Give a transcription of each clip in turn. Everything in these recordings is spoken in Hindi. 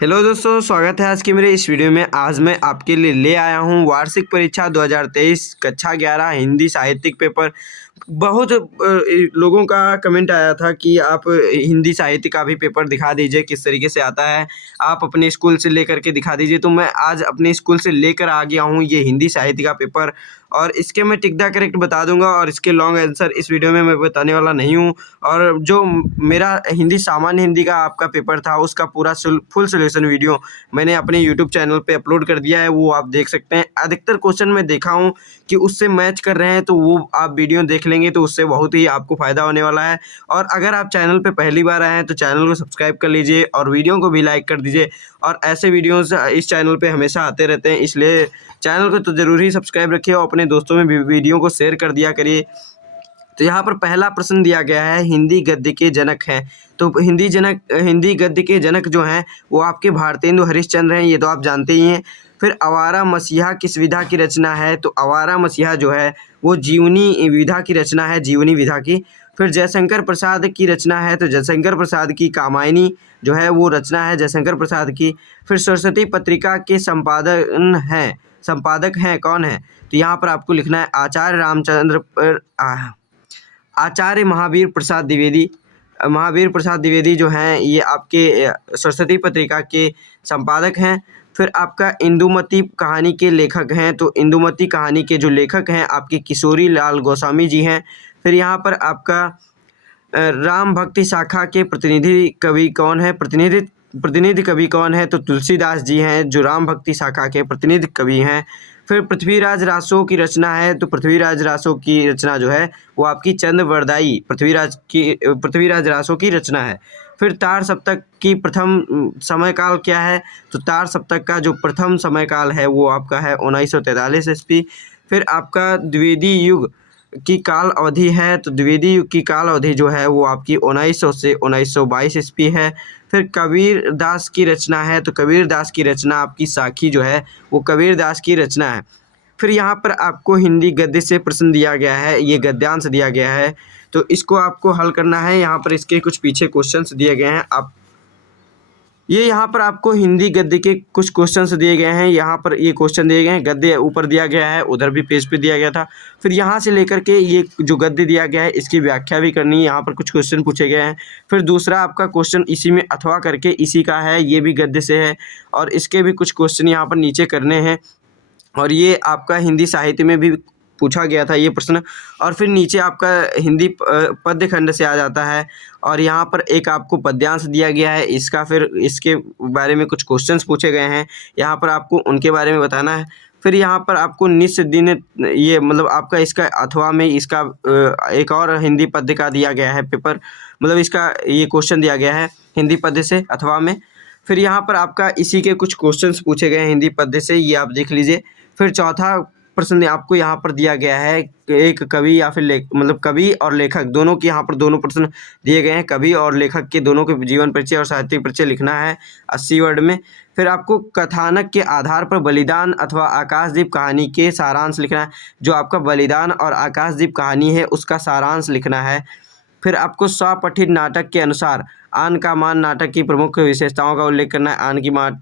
हेलो दोस्तों, स्वागत है आज की मेरे इस वीडियो में। आज मैं आपके लिए ले आया हूँ वार्षिक परीक्षा 2023 कक्षा 11 हिंदी साहित्यिक पेपर। बहुत लोगों का कमेंट आया था कि आप हिंदी साहित्य का भी पेपर दिखा दीजिए, किस तरीके से आता है, आप अपने स्कूल से लेकर के दिखा दीजिए। तो मैं आज अपने स्कूल से लेकर आ गया हूँ ये हिंदी साहित्य का पेपर, और इसके मैं टिक द करेक्ट बता दूंगा, और इसके लॉन्ग आंसर इस वीडियो में मैं बताने वाला नहीं हूँ। और जो मेरा हिंदी सामान्य हिंदी का आपका पेपर था, उसका पूरा फुल सोल्यूशन वीडियो मैंने अपने यूट्यूब चैनल पे अपलोड कर दिया है, वो आप देख सकते हैं। अधिकतर क्वेश्चन मैं देखा हूँ कि उससे मैच कर रहे हैं, तो वो आप वीडियो देख लेंगे तो उससे बहुत ही आपको फ़ायदा होने वाला है। और अगर आप चैनल पे पहली बार आए हैं तो चैनल को सब्सक्राइब कर लीजिए और वीडियो को भी लाइक कर दीजिए। और ऐसे वीडियोज़ इस चैनल पे हमेशा आते रहते हैं, इसलिए चैनल को तो ज़रूर ही सब्सक्राइब रखिए और अपने दोस्तों में भी वीडियो को शेयर कर दिया करिए। तो यहाँ पर पहला प्रश्न दिया गया है, हिंदी गद्य के जनक हैं। तो हिंदी गद्य के जनक जो हैं वो आपके भारतेंदु हरिश्चंद्र हैं, ये तो आप जानते ही हैं। फिर आवारा मसीहा किस विधा की रचना है? तो आवारा मसीहा जो है वो जीवनी विधा की रचना है, जीवनी विधा की। फिर जयशंकर प्रसाद की रचना है, तो जयशंकर प्रसाद की कामायनी जो है वो रचना है जयशंकर प्रसाद की। फिर सरस्वती पत्रिका के संपादक हैं कौन है? तो यहाँ पर आपको लिखना है आचार्य महावीर प्रसाद द्विवेदी। महावीर प्रसाद द्विवेदी जो हैं ये आपके सरस्वती पत्रिका के संपादक हैं। फिर आपका इंदुमती कहानी के लेखक हैं, तो इंदुमती कहानी के जो लेखक हैं आपके किशोरी लाल गोस्वामी जी हैं। फिर यहाँ पर आपका राम भक्ति शाखा के प्रतिनिधि कवि कौन है? प्रतिनिधि कवि कौन है? तो तुलसीदास जी हैं, जो राम भक्ति शाखा के प्रतिनिधि कवि हैं। फिर पृथ्वीराज रासो की रचना है, तो पृथ्वीराज रासो की रचना जो है वो आपकी चंद्रवरदाई पृथ्वीराज रासो की रचना है। फिर तार सप्तक की प्रथम समय काल क्या है? तो तार सप्तक का जो प्रथम समय काल है वो आपका है 1943 ईस्वी। फिर आपका द्विवेदी युग की काल अवधि है, तो द्विवेदी युग की काल अवधि जो है वो आपकी 1900 से 1922 ईस्वी है। फिर कबीर दास की रचना है, तो कबीर दास की रचना आपकी साखी जो है वो कबीर दास की रचना है। फिर यहाँ पर आपको हिंदी गद्य से प्रश्न दिया गया है, ये गद्यांश दिया गया है, तो इसको आपको हल करना है। यहाँ पर इसके कुछ पीछे क्वेश्चंस दिए गए हैं, यहाँ पर आपको हिंदी गद्य के कुछ क्वेश्चंस दिए गए हैं। यहाँ पर ये क्वेश्चन दिए गए हैं, गद्य ऊपर दिया गया है, उधर भी पेज पे दिया गया था। फिर यहाँ से लेकर के ये जो गद्य दिया गया है इसकी व्याख्या भी करनी है, यहाँ पर कुछ क्वेश्चन पूछे गए हैं। फिर दूसरा आपका क्वेश्चन इसी में अथवा करके इसी का है, ये भी गद्य से है, और इसके भी कुछ क्वेश्चन यहाँ पर नीचे करने हैं। और ये आपका हिंदी साहित्य में भी पूछा गया था ये प्रश्न। और फिर नीचे आपका हिंदी पद्य खंड से आ जाता है, और यहाँ पर एक आपको पद्यांश दिया गया है, इसका फिर इसके बारे में कुछ क्वेश्चंस पूछे गए हैं, यहाँ पर आपको उनके बारे में बताना है। फिर यहाँ पर आपको निस दिन, ये मतलब आपका इसका अथवा में इसका एक और हिंदी पद्य का दिया गया है पेपर, मतलब इसका ये क्वेश्चन दिया गया है हिंदी पद्य से अथवा में। फिर यहाँ पर आपका इसी के कुछ क्वेश्चंस पूछे गए हैं हिंदी पद्य से, ये आप देख लीजिए। फिर चौथा प्रश्न आपको यहाँ पर दिया गया है, एक कवि या फिर मतलब कवि और लेखक दोनों के यहाँ पर दोनों प्रश्न दिए गए हैं, कवि और लेखक के दोनों के जीवन परिचय और साहित्यिक परिचय लिखना है 80 वर्ड में। फिर आपको कथानक के आधार पर बलिदान अथवा आकाशदीप कहानी के सारांश लिखना है, जो आपका बलिदान और आकाशदीप कहानी है उसका सारांश लिखना है। फिर आपको स्वपठित नाटक के अनुसार आन का मान नाटक की प्रमुख विशेषताओं का उल्लेख करना है, आन की मान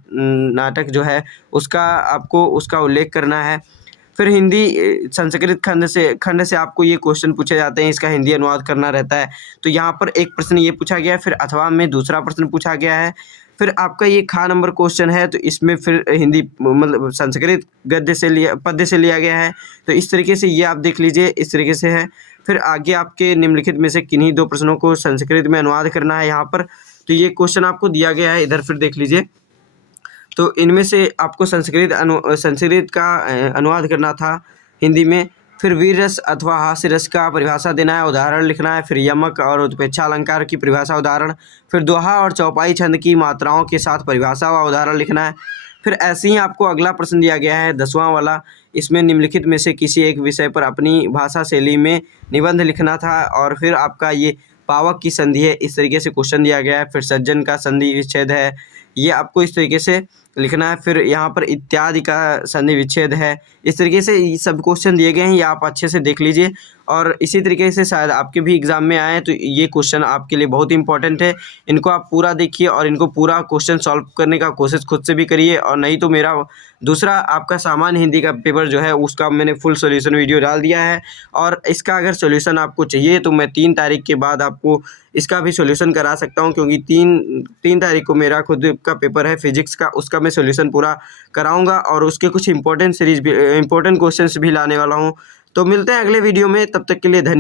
नाटक जो है उसका उल्लेख करना है। फिर हिंदी संस्कृत खंड से आपको ये क्वेश्चन पूछे जाते हैं, इसका हिंदी अनुवाद करना रहता है। तो यहाँ पर एक प्रश्न ये पूछा गया है, फिर अथवा में दूसरा प्रश्न पूछा गया है। फिर आपका ये खा नंबर क्वेश्चन है, तो इसमें फिर हिंदी मतलब संस्कृत पद्य से लिया गया है। तो इस तरीके से ये आप देख लीजिए, इस तरीके से है। फिर आगे आपके निम्नलिखित में से किन्हीं दो प्रश्नों को संस्कृत में अनुवाद करना है यहाँ पर, तो ये क्वेश्चन आपको दिया गया है, इधर फिर देख लीजिए। तो इनमें से आपको संस्कृत का अनुवाद करना था हिंदी में। फिर वीर रस अथवा हास्य रस का परिभाषा देना है, उदाहरण लिखना है। फिर यमक और उत्प्रेक्षा अलंकार की परिभाषा उदाहरण। फिर दोहा और चौपाई छंद की मात्राओं के साथ परिभाषा व उदाहरण लिखना है। फिर ऐसे ही आपको अगला प्रश्न दिया गया है 10वां वाला, इसमें निम्नलिखित में से किसी एक विषय पर अपनी भाषा शैली में निबंध लिखना था। और फिर आपका ये पावक की संधि है, इस तरीके से क्वेश्चन दिया गया है। फिर सज्जन का संधि विच्छेद है, ये आपको इस तरीके से लिखना है। फिर यहाँ पर इत्यादि का संधि विच्छेद है। इस तरीके से ये सब क्वेश्चन दिए गए हैं, ये आप अच्छे से देख लीजिए। और इसी तरीके से शायद आपके भी एग्ज़ाम में आए, तो ये क्वेश्चन आपके लिए बहुत इंपॉर्टेंट है। इनको आप पूरा देखिए और इनको पूरा क्वेश्चन सॉल्व करने का कोशिश खुद से भी करिए। और नहीं तो मेरा दूसरा आपका सामान्य हिंदी का पेपर जो है उसका मैंने फुल सॉल्यूशन वीडियो डाल दिया है। और इसका अगर सॉल्यूशन आपको चाहिए तो मैं 3 तारीख के बाद आपको इसका भी सॉल्यूशन करा सकता हूं, क्योंकि 3 तारीख को मेरा खुद का पेपर है फिजिक्स का, उसका मैं सॉल्यूशन पूरा कराऊंगा और उसके कुछ इंपॉर्टेंट क्वेश्चंस भी लाने वाला हूं। तो मिलते हैं अगले वीडियो में, तब तक के लिए धन्यवाद।